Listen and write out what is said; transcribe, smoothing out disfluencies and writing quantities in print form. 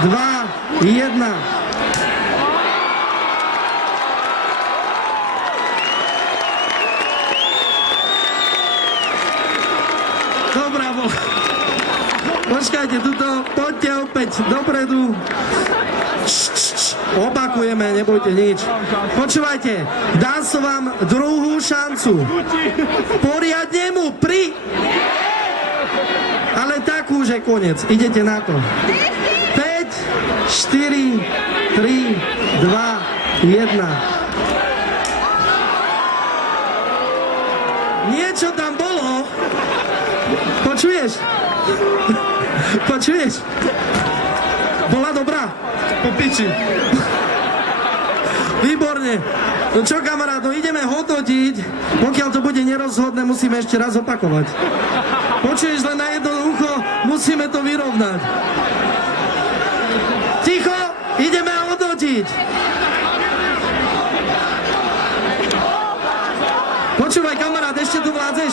1. Dobrá, počkajte, tuto, poďte opäť dopredu. Opakujeme, nebojte nič. Počúvajte, dám som vám druhú šancu. Poriadne mu ale takú, že koniec. Idete na to. 5, 4, 3, 2, 1. Niečo tam bolo. Počuješ? Počuješ? Bola dobrá? Po piči. Výborne. No čo, kamarát, no ideme hodnotiť. Pokiaľ to bude nerozhodné, musíme ešte raz opakovať. Počuješ, len na jedno ucho, musíme to vyrovnať. Ticho, ideme hodnotiť. Počúvaj, kamarát, ešte tu vládzeš?